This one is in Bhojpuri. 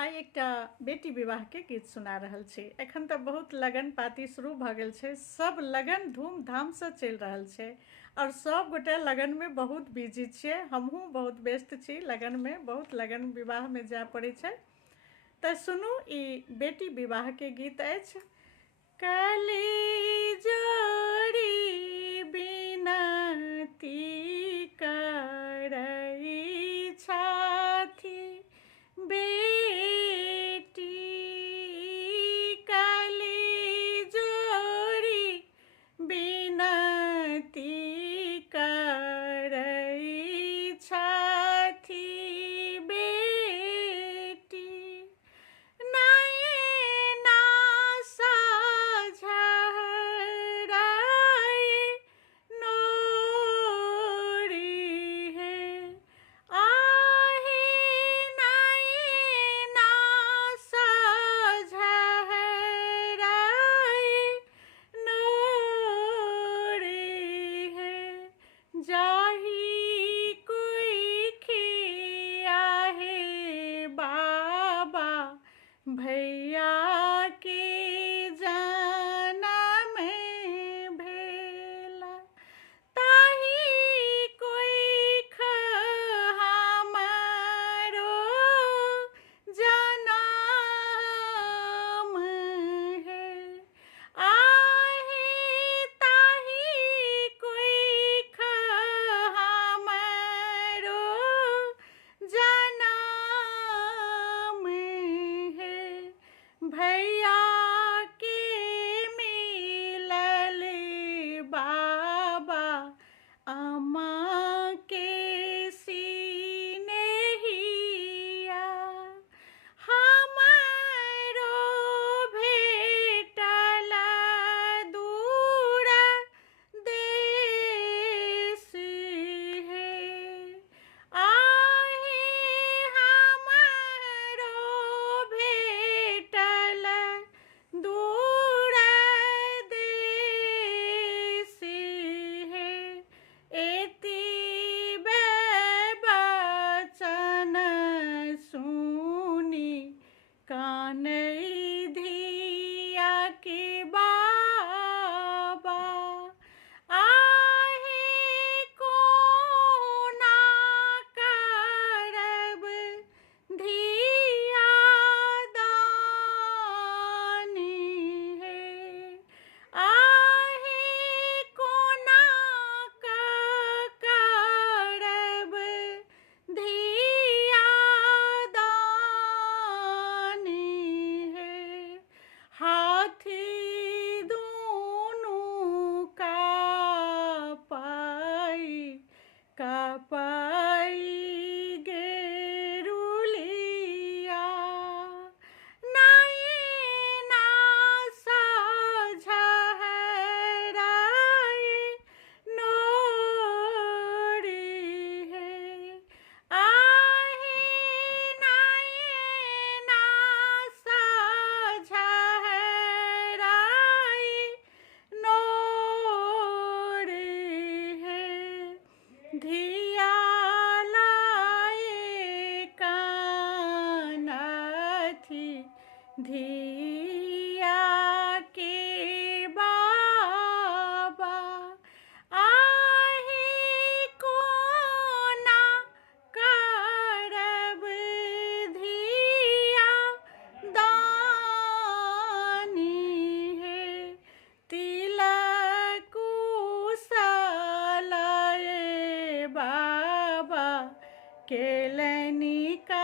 आइ एकटा बेटी विवाह के गीत सुना रहल छी। एखन तऽ बहुत लगन पाती शुरू भऽ गेल छै, सब लगन धूमधाम से चलि रहल छै और सब गोटे लगन में बहुत बिजी छियै। हमहूँ बहुत व्यस्त छी, लगन में बहुत लगन विवाह में जाय पड़ै छै। तऽ सुनू, ई बेटी विवाह के गीत अछि। कली जोड़ी बिनती करई छथि बेटी, कली जोड़ी बिनती करई छथि बेटी, नयना साझराए नोरी है, आहे नयना साझराए नोरी है, जाही कोई खिया है बाबा भैया के जनम भेला, ताही कोई हमारो जनम है, आहे ताही कोई हमारो जनम है, भैया के मिलल बाबा अम्मा के सिनेहिया, हमारो भेटल दूर देश है, आहे हमारो भेटल दूर देश है, एति बचन सुनी कानई धिया के बाबा, आहे कोना करब धिया दानी है, आहे कोना करब धिया दानी है, हाथी दोनों कापाई गेरुलिया, नयना साझराए नोरी है, आहे नयना साझराए नोरी है, धिया लाए कानथि धिया के बाबा, आहे कोना करब धिया दानी है, तिलक कुशल बाबा केलनि का